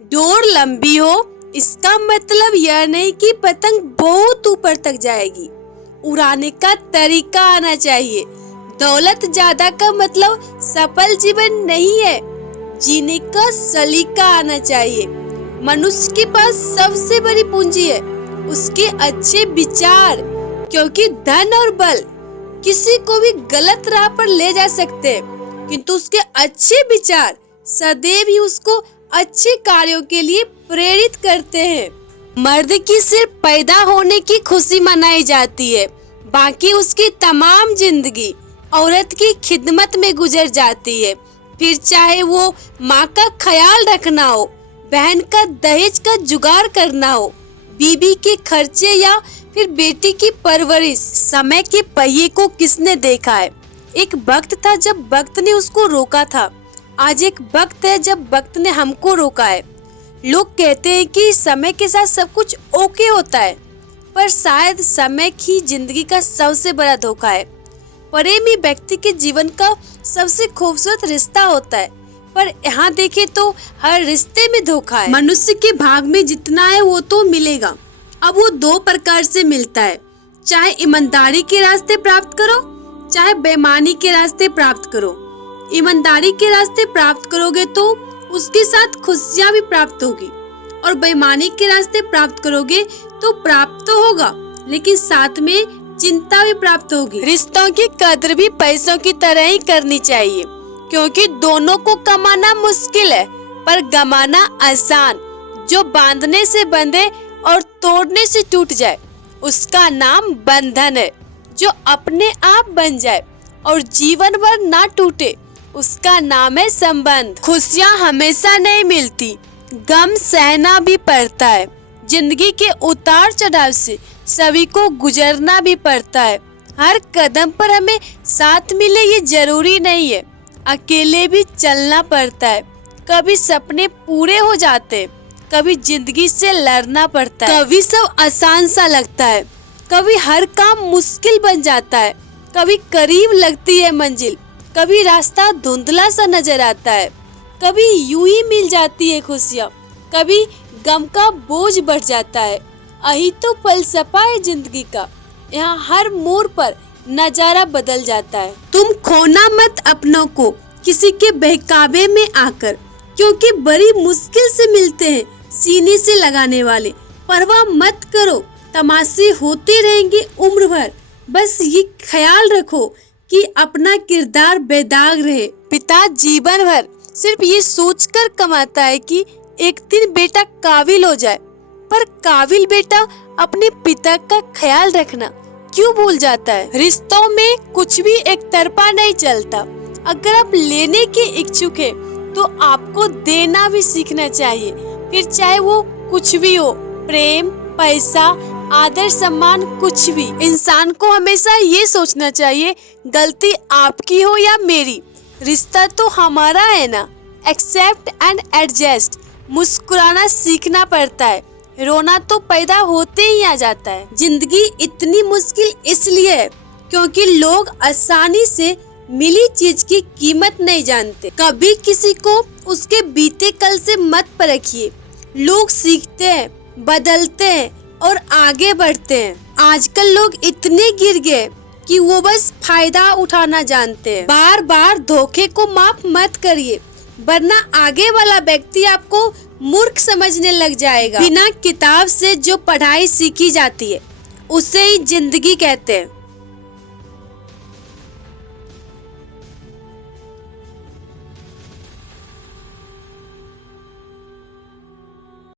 Door लंबी हो इसका मतलब यह नहीं कि पतंग बहुत ऊपर तक जाएगी। उड़ाने का तरीका आना चाहिए। दौलत ज्यादा का मतलब सफल जीवन नहीं है, जीने का सलीका आना चाहिए। मनुष्य के पास सबसे बड़ी पूंजी है उसके अच्छे विचार, क्योंकि धन और बल किसी को भी गलत राह पर ले जा सकते हैं, किंतु उसके अच्छे विचार सदैव ही उसको अच्छे कार्यों के लिए प्रेरित करते हैं। मर्द की सिर्फ पैदा होने की खुशी मनाई जाती है, बाकी उसकी तमाम जिंदगी औरत की खिदमत में गुजर जाती है। फिर चाहे वो माँ का ख्याल रखना हो, बहन का दहेज का जुगाड़ करना हो, बीबी के खर्चे या फिर बेटी की परवरिश। समय के पहिए को किसने देखा है? एक वक्त था जब वक्त ने उसको रोका था, आज एक वक्त है जब वक्त ने हमको रोका है। लोग कहते हैं कि समय के साथ सब कुछ ओके होता है, पर शायद समय ही जिंदगी का सबसे बड़ा धोखा है। प्रेमी व्यक्ति के जीवन का सबसे खूबसूरत रिश्ता होता है, पर यहाँ देखे तो हर रिश्ते में धोखा है। मनुष्य के भाग में जितना है वो तो मिलेगा। अब वो दो प्रकार से मिलता है, चाहे ईमानदारी के रास्ते प्राप्त करो, चाहे बेईमानी के रास्ते प्राप्त करो। ईमानदारी के रास्ते प्राप्त करोगे तो उसके साथ खुशियाँ भी प्राप्त होगी, और बेईमानी के रास्ते प्राप्त करोगे तो प्राप्त तो होगा, लेकिन साथ में चिंता भी प्राप्त होगी। रिश्तों की कदर भी पैसों की तरह ही करनी चाहिए, क्योंकि दोनों को कमाना मुश्किल है पर गमाना आसान। जो बांधने से बंधे और तोड़ने से टूट जाए उसका नाम बंधन है। जो अपने आप बन जाए और जीवन भर ना टूटे उसका नाम है संबंध। खुशियाँ हमेशा नहीं मिलती, गम सहना भी पड़ता है। जिंदगी के उतार चढ़ाव से सभी को गुजरना भी पड़ता है। हर कदम पर हमें साथ मिले ये जरूरी नहीं है, अकेले भी चलना पड़ता है। कभी सपने पूरे हो जाते हैं, कभी जिंदगी से लड़ना पड़ता है। कभी सब आसान सा लगता है, कभी हर काम मुश्किल बन जाता है। कभी करीब लगती है मंजिल, कभी रास्ता धुंधला सा नजर आता है। कभी यूं ही मिल जाती है खुशियाँ, कभी गम का बोझ बढ़ जाता है। यही तो फलसफा है जिंदगी का, यहाँ हर मोड़ पर नजारा बदल जाता है। तुम खोना मत अपनों को किसी के बहकावे में आकर, क्योंकि बड़ी मुश्किल से मिलते हैं सीने से लगाने वाले। परवाह मत करो, तमाशे होते रहेंगे उम्र भर। बस ये ख्याल रखो कि अपना किरदार बेदाग रहे। पिता जीवन भर सिर्फ ये सोचकर कमाता है कि एक दिन बेटा काबिल हो जाए, पर काबिल बेटा अपने पिता का ख्याल रखना क्यों भूल जाता है? रिश्तों में कुछ भी एक तरफा नहीं चलता। अगर आप लेने के इच्छुक है तो आपको देना भी सीखना चाहिए, फिर चाहे वो कुछ भी हो, प्रेम, पैसा, आदर, सम्मान, कुछ भी। इंसान को हमेशा ये सोचना चाहिए गलती आपकी हो या मेरी, रिश्ता तो हमारा है ना। Accept and adjust. मुस्कुराना सीखना पड़ता है, रोना तो पैदा होते ही आ जाता है। जिंदगी इतनी मुश्किल इसलिए है क्योंकि लोग आसानी से मिली चीज की कीमत नहीं जानते। कभी किसी को उसके बीते कल से मत परखिए। लोग सीखते हैं, बदलते हैं और आगे बढ़ते हैं। आजकल लोग इतने गिर गए कि वो बस फायदा उठाना जानते हैं। बार बार धोखे को माफ मत करिए, वरना आगे वाला व्यक्ति आपको मूर्ख समझने लग जाएगा। बिना किताब से जो पढ़ाई सीखी जाती है उसे ही जिंदगी कहते हैं।